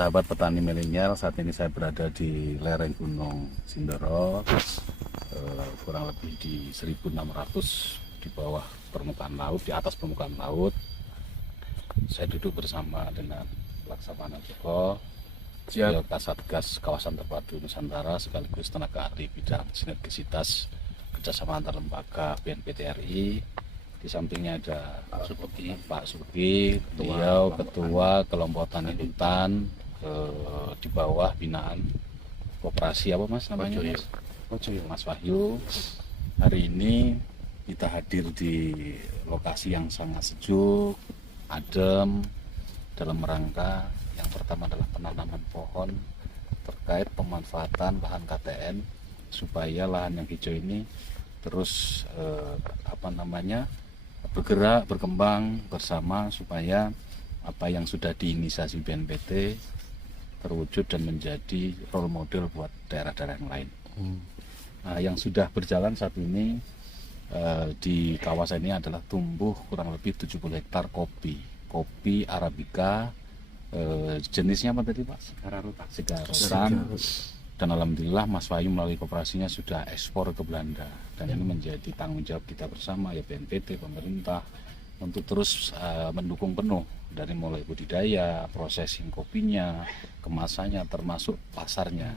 sahabat petani milenial, saat ini saya berada di lereng Gunung Sindoro, kurang lebih di 1600 di bawah permukaan laut, di atas permukaan laut. Saya duduk bersama dengan Laksamana Joko, beliau Kasatgas Kawasan Terpadu Nusantara sekaligus tenaga ahli bidang sinergisitas kerjasama antar lembaga BNPT RI. Di sampingnya ada Pak Suki, beliau Ketua Kelompok Tani Hutan di bawah binaan koperasi apa Mas namanya? Mas Wahyu. Hari ini kita hadir di lokasi yang sangat sejuk, adem, dalam rangka yang pertama adalah penanaman pohon terkait pemanfaatan lahan KTN supaya lahan yang hijau ini terus bergerak, berkembang bersama supaya apa yang sudah diinisiasi BNPT terwujud dan menjadi role model buat daerah-daerah yang lain. Nah, yang sudah berjalan saat ini di kawasan ini adalah tumbuh kurang lebih 70 hektar kopi Arabica, jenisnya apa tadi Pak? Sigarotan. Dan alhamdulillah Mas Wahyu melalui koperasinya sudah ekspor ke Belanda, dan ini menjadi tanggung jawab kita bersama ya, BNPT, pemerintah, untuk terus mendukung penuh dari mulai budidaya, prosesing kopinya, kemasannya, termasuk pasarnya.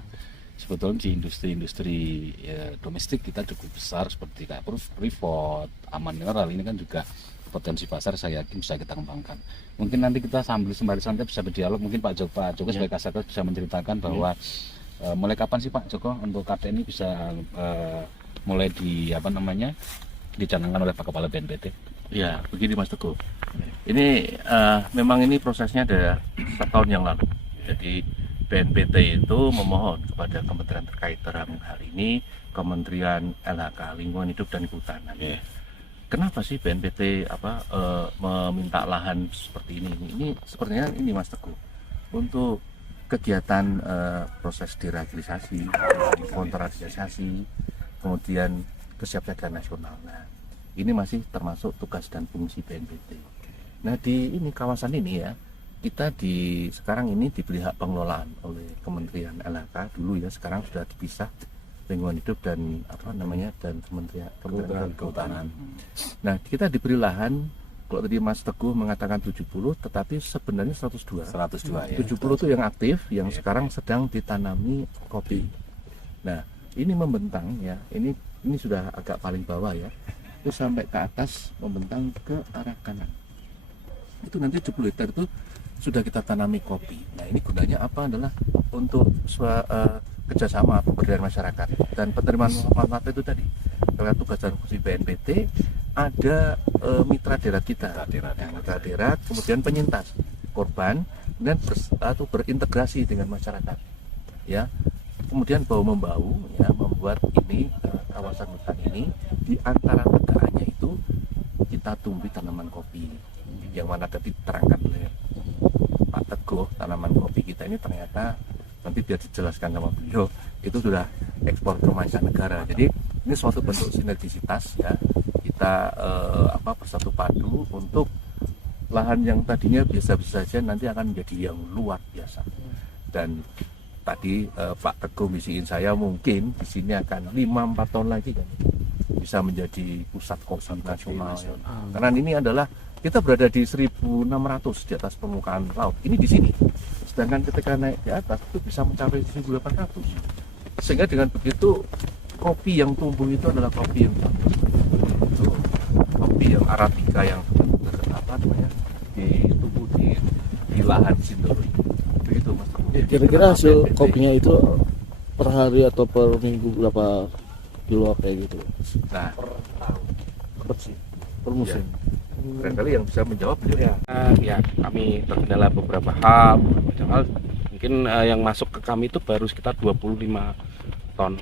Sebetulnya di industri domestik kita cukup besar seperti kayak Freeport, Aman Mineral, ini kan juga potensi pasar saya yakin bisa kita kembangkan. Mungkin nanti kita sambil sembari santai bisa berdialog, mungkin Pak Joko sebagai Kasatgas bisa menceritakan bahwa mulai kapan sih Pak Joko untuk KTN ini bisa mulai dicanangkan oleh Pak Kepala BNPT? Ya, begini Mas Teguh. Ini memang ini prosesnya ada 1 tahun yang lalu. Jadi BNPT itu memohon kepada kementerian terkait dalam hal ini Kementerian LHK, Lingkungan Hidup dan Kehutanan. Kenapa sih BNPT meminta lahan seperti ini? Ini sepertinya ini Mas Teguh untuk kegiatan proses deradikalisasi, kontraradikalisasi, kemudian kesiapsiagaan nasional. Nah, ini masih termasuk tugas dan fungsi BNPT. Nah, di ini kawasan ini ya, kita sekarang ini diberi hak pengelolaan oleh Kementerian LHK dulu ya, sekarang sudah dipisah Lingkungan Hidup dan dan Kementerian Kehutanan. Nah, kita diberi lahan. Kalau tadi Mas Teguh mengatakan 70, tetapi sebenarnya 102 ya. 70 itu yang aktif, yang sekarang sedang ditanami kopi. Nah, ini membentang ya, ini sudah agak paling bawah ya, itu sampai ke atas membentang ke arah kanan. Itu nanti 70 hektar itu sudah kita tanami kopi. Nah, ini gunanya apa adalah untuk kerjasama pemberdayaan masyarakat dan penerimaan manfaat itu tadi. Karena tugas dan fungsi BNPT ada mitra darat kita, mitra darat, kemudian penyintas, korban, dan berintegrasi dengan masyarakat. Ya, kemudian bau-membau ya, membuat ini kawasan hutan ini di antara tegaannya itu kita tumbuh tanaman kopi, yang mana tadi diterangkan oleh Pak Teguh, tanaman kopi kita ini ternyata nanti biar dijelaskan sama beliau itu sudah ekspor ke mancanegara. Jadi ini suatu bentuk sinergisitas ya, kita bersatu padu untuk lahan yang tadinya biasa-biasa saja nanti akan menjadi yang luar biasa. Dan tadi Pak Teguh misiin saya mungkin di sini akan 5-4 tahun lagi kan bisa menjadi pusat kopi nasional. Karena ini adalah kita berada di 1600 di atas permukaan laut. Ini di sini. Sedangkan ketika naik di atas itu bisa mencapai 1800. Sehingga dengan begitu kopi yang tumbuh itu adalah kopi yang bagus. Itu kopi yang Arabica yang ditumbuh di lahan Sindoro. Begitu Mas. Kira-kira hasil kopinya itu per hari atau per minggu berapa kilo kayak gitu? Nah, per musim. Barangkali yang bisa menjawab beliau. Ya, kami terkendala beberapa hal. Mungkin yang masuk ke kami itu baru sekitar 25 ton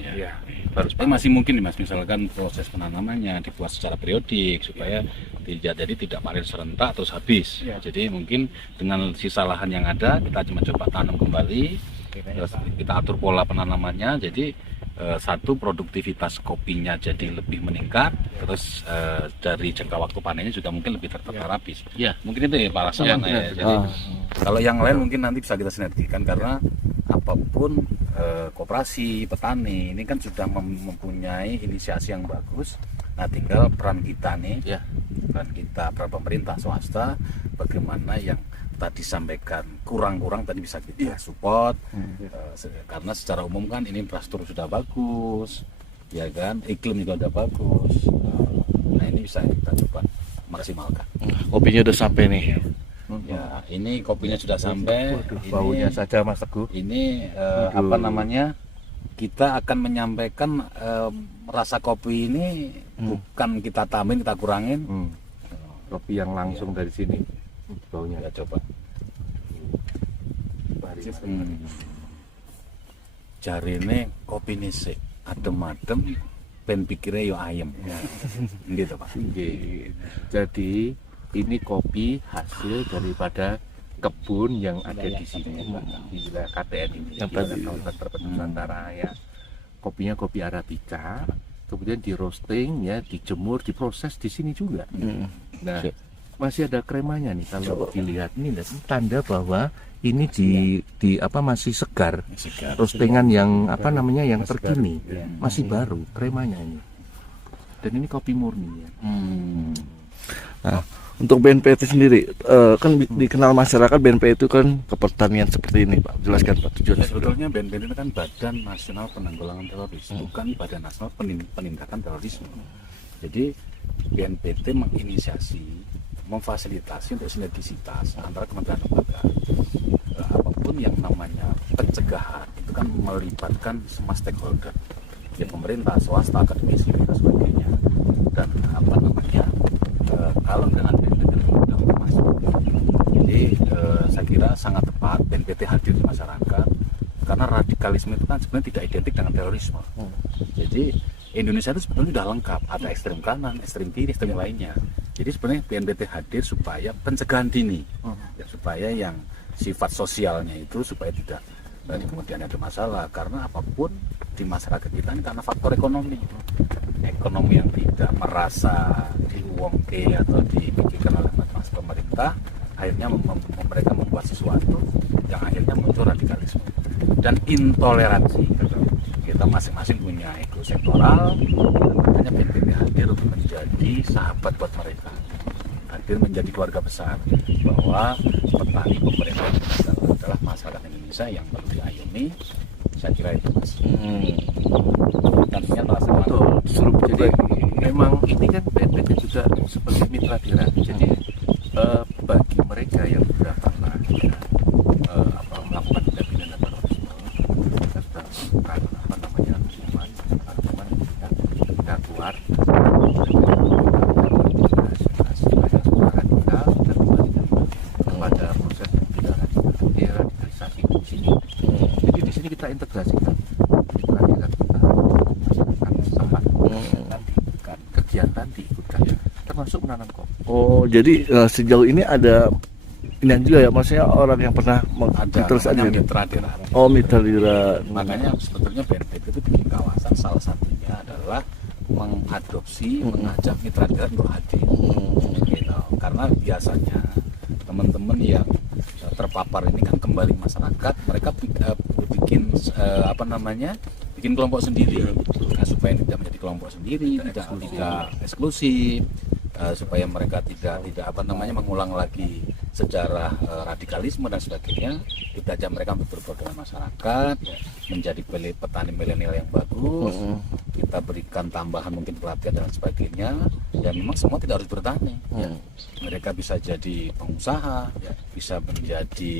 ya. Ya. Tapi masih mungkin nih Mas, misalkan proses penanamannya dibuat secara periodik supaya tidak panen serentak terus habis. Jadi mungkin dengan sisa lahan yang ada kita cuma coba tanam kembali, terus kita atur pola penanamannya. Jadi satu, produktivitas kopinya jadi lebih meningkat, terus dari jangka waktu panennya juga mungkin lebih tertata habis. Ya, mungkin itu ya Pak Laksamana ya. Jadi Kalau yang lain mungkin nanti bisa kita sinergikan karena apapun koperasi petani ini kan sudah mempunyai inisiasi yang bagus. Nah, tinggal peran kita nih, Ya. peran pemerintah swasta, bagaimana yang tadi sampaikan kurang-kurang tadi bisa kita support. Karena secara umum kan ini infrastruktur sudah bagus, ya kan, iklim juga udah bagus. Nah, ini bisa kita coba maksimalkan. Kopinya udah sampai nih. Ya, ini kopinya sudah sampai. Ini, Baunya saja Mas Teguh. ini apa namanya? Kita akan menyampaikan rasa kopi ini bukan kita tambahin, kita kurangin. Kopi yang langsung dari sini. Baunya. Ya coba. Jari ini kopi ini sih adem-adem, ben pikirnya yo ayem. Gitu Pak. Nggih. Jadi ini kopi hasil daripada kebun yang ada di sini, di wilayah KTN ini, Yang di tadi. kawasan terpadu Nusantara ya. Kopinya kopi Arabica, kemudian di roasting ya, dijemur, diproses di sini juga. Nah, masih ada kremanya nih kalau dilihat ini tanda bahwa ini di apa masih segar. Segar. Roastingan yang apa namanya yang Segar. terkini, Ya. masih baru kremanya ini. Dan ini kopi murni ya. Nah, untuk BNPT sendiri, kan dikenal masyarakat BNPT itu kan kepertanian seperti ini, Pak. Jelaskan Pak tujuannya. Ya, sebetulnya BNPT itu kan Badan Nasional Penanggulangan Teroris, bukan Badan Nasional Penindakan Terorisme. Jadi BNPT menginisiasi, memfasilitasi untuk sinergisitas antara kementerian lembaga. Apapun yang namanya pencegahan itu kan melibatkan semua stakeholder, ya pemerintah, swasta, akademisi dan sebagainya. Dan apa namanya, kalau dengan BNPT mudah untuk masuk. Jadi saya kira sangat tepat BNPT hadir di masyarakat karena radikalisme itu kan sebenarnya tidak identik dengan terorisme. Jadi Indonesia itu sebetulnya sudah lengkap, ada ekstrem kanan, ekstrem kiri, ekstrem lainnya. Jadi sebenarnya BNPT hadir supaya pencegahan dini, ya, supaya yang sifat sosialnya itu supaya tidak kemudian ada masalah. Karena apapun di masyarakat kita ini karena faktor ekonomi yang tidak merasa diuangke atau dipikirkan oleh pemerintah, akhirnya mereka membuat sesuatu yang akhirnya muncul radikalisme dan intoleransi. Kita masing-masing punya ego sektoral, dan makanya BNPT hadir untuk menjadi sahabat buat mereka, hadir menjadi keluarga besar, bahwa petani, pemerintah adalah masyarakat Indonesia yang perlu diayomi. Saya kira itu Mas. Tentunya salah satu. Betul. Jadi memang ini kan BNPT juga seperti mitra daerah. Jadi bagi mereka yang sudah pernah melakukan tindak pidana terorisme, kita sudah melakukan apa namanya hukuman kita keluar radikal dan kembali kepada proses deradikalisasi di sini. Jadi di sini kita integrasikan mitra daerah kita, masyarakat setempat kegiatan diikutkan, termasuk menanam kopi. Oh, jadi sejauh ini ada ini juga ya, maksudnya orang yang pernah terus ada namanya mitra daerah. Oh, mitra daerah. Makanya sebetulnya BNPT itu bikin kawasan, salah satunya adalah mengadopsi, mengajak mitra daerah untuk hadir. Gitu. Karena biasanya teman-teman yang terpapar ini kan kembali masyarakat, mereka bikin apa namanya, bikin kelompok sendiri. Nah, supaya tidak menjadi kelompok sendiri, tidak eksklusif, supaya mereka tidak apa namanya mengulang lagi sejarah radikalisme dan sebagainya. Kita ajak mereka untuk berbuat dengan masyarakat, menjadi petani milenial yang bagus. Kita berikan tambahan mungkin pelatihan dan sebagainya. Ya memang semua tidak harus bertani. Ya. Mereka bisa jadi pengusaha, ya, bisa menjadi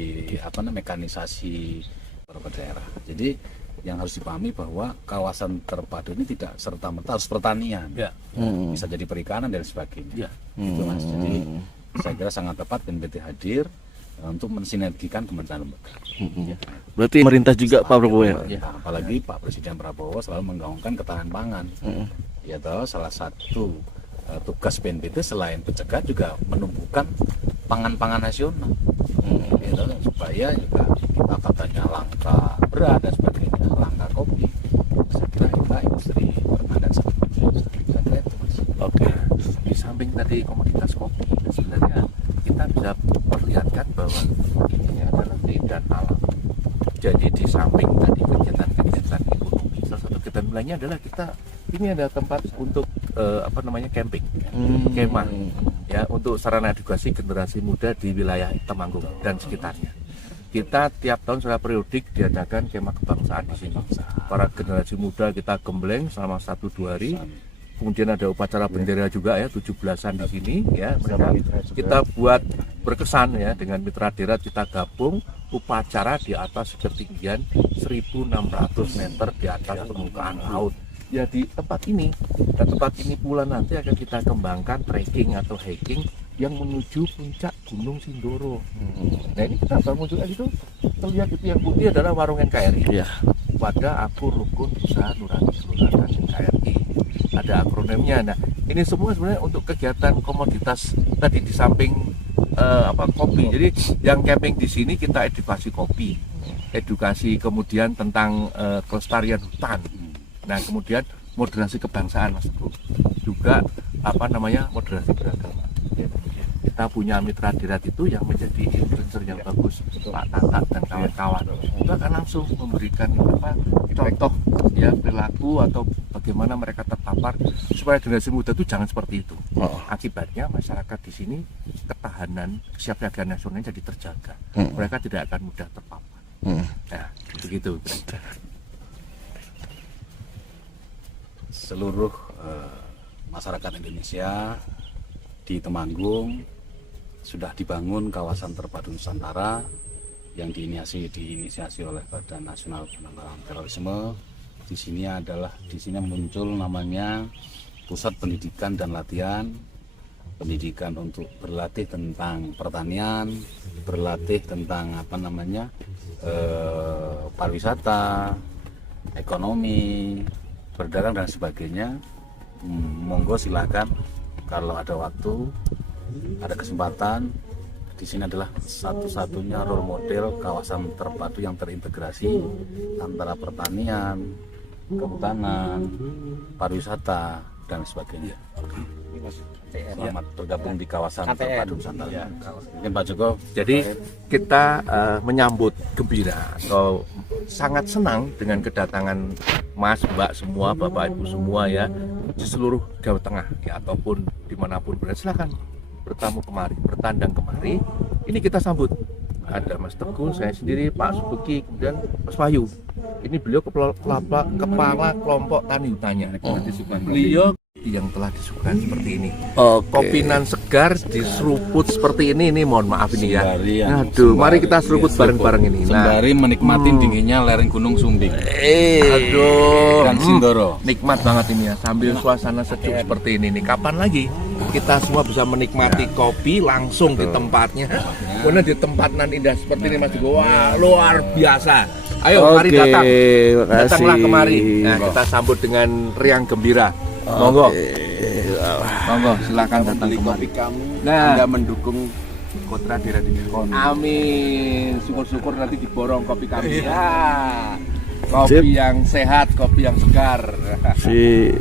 apa namanya mekanisasi beberapa daerah. Jadi yang harus dipahami bahwa kawasan terpadu ini tidak serta-merta harus pertanian, bisa jadi perikanan dan sebagainya. Itu Mas. Jadi saya kira sangat tepat BNPT hadir untuk mensinergikan kementerian lembaga. Berarti pemerintah juga Pak Prabowo ya? Nah, apalagi Pak Presiden Prabowo selalu menggaungkan ketahanan pangan. Ya toh, salah satu tugas BNPT selain pencegah juga menumbuhkan pangan-pangan nasional. Ya toh, supaya juga kita katanya langka beras dan sebagainya, langka kopi. Saya kira kita industri pertanian sangat bagus. Saya kira itu Mas. Oke, di samping tadi komoditas kopi, sebenarnya kita bisa perlihatkan bahwa ini adalah keindahan alam. Jadi di samping tadi kegiatan-kegiatan ekonomi, salah satu kegiatan lainnya adalah ini ada tempat untuk camping, kemah, ya, untuk sarana edukasi generasi muda di wilayah Temanggung dan sekitarnya. Kita tiap tahun secara periodik diadakan kemah kebangsaan di sini. Para generasi muda kita gembleng selama 1-2 hari. Kemudian ada upacara bendera juga ya, 17-an di sini ya. Kita buat berkesan ya, dengan Mitra Darat kita gabung upacara di atas ketinggian 1.600 meter di atas permukaan laut. Ya di tempat ini, dan tempat ini pula nanti akan kita kembangkan trekking atau hiking yang menuju puncak Gunung Sindoro. Nah ini kita bangun juga itu, terlihat itu yang putih adalah warung NKRI. Iya. Pada Aku Rukun Usaha Nurani Kelurahan NKRI. Ada akronimnya. Nah ini semua sebenarnya untuk kegiatan komoditas tadi di samping kopi. Jadi yang camping di sini kita edukasi kopi, edukasi kemudian tentang kelestarian hutan. Nah kemudian moderasi kebangsaan Mas Teguh, juga moderasi beragama. Kita punya Mitra Darat itu yang menjadi influencer yang bagus, Pak Tatat dan kawan-kawan. Itu akan langsung memberikan contoh ya perilaku atau bagaimana mereka terpapar supaya generasi muda itu jangan seperti itu. Akibatnya masyarakat di sini ketahanan kesiapsiagaan nasionalnya jadi terjaga. Mereka tidak akan mudah terpapar. Nah begitu. Seluruh masyarakat Indonesia di Temanggung sudah dibangun kawasan terpadu Nusantara yang diinisiasi oleh Badan Nasional Penanggulangan Terorisme. Di sini muncul namanya Pusat Pendidikan dan Latihan. Pendidikan untuk berlatih tentang pertanian, berlatih tentang pariwisata, ekonomi, berdagang dan sebagainya. Monggo silakan kalau ada waktu, ada kesempatan. Di sini adalah satu-satunya role model kawasan terpadu yang terintegrasi antara pertanian, kehutanan, pariwisata dan sebagainya. Selamat bergabung di kawasan terpadu Nusantara. Mungkin Pak Joko. Jadi kita menyambut gembira atau sangat senang dengan kedatangan Mas, Mbak semua, Bapak Ibu semua ya di seluruh Jawa Tengah ya, ataupun dimanapun berada. Silakan bertamu kemari, bertandang kemari. Ini kita sambut. Ada Mas Teguh, saya sendiri, Pak Subeki, kemudian Mas Wahyu. Ini beliau kepala kelompok tani hutannya. Beliau yang telah disuguhkan seperti ini. Kopi nan segar diseruput seperti ini mohon maaf ini ya. Aduh, mari kita seruput bareng-bareng ini. Sembari menikmati dinginnya lereng Gunung Sumbing. Aduh, dan Sindoro. Nikmat banget ini ya, sambil suasana sejuk seperti ini nih. Kapan lagi kita semua bisa menikmati kopi langsung di tempatnya? Karena di tempat nan indah seperti ini Mas Teguh. Wah, luar biasa. Ayo mari datanglah kemari. Nah, kita sambut dengan riang gembira. Monggo. Monggo silakan datang kemari. Nah, Anda mendukung Mitra Darat ini. Amin. Syukur-syukur nanti diborong kopi kami. Ya. Kopi yang sehat, kopi yang segar. Sip.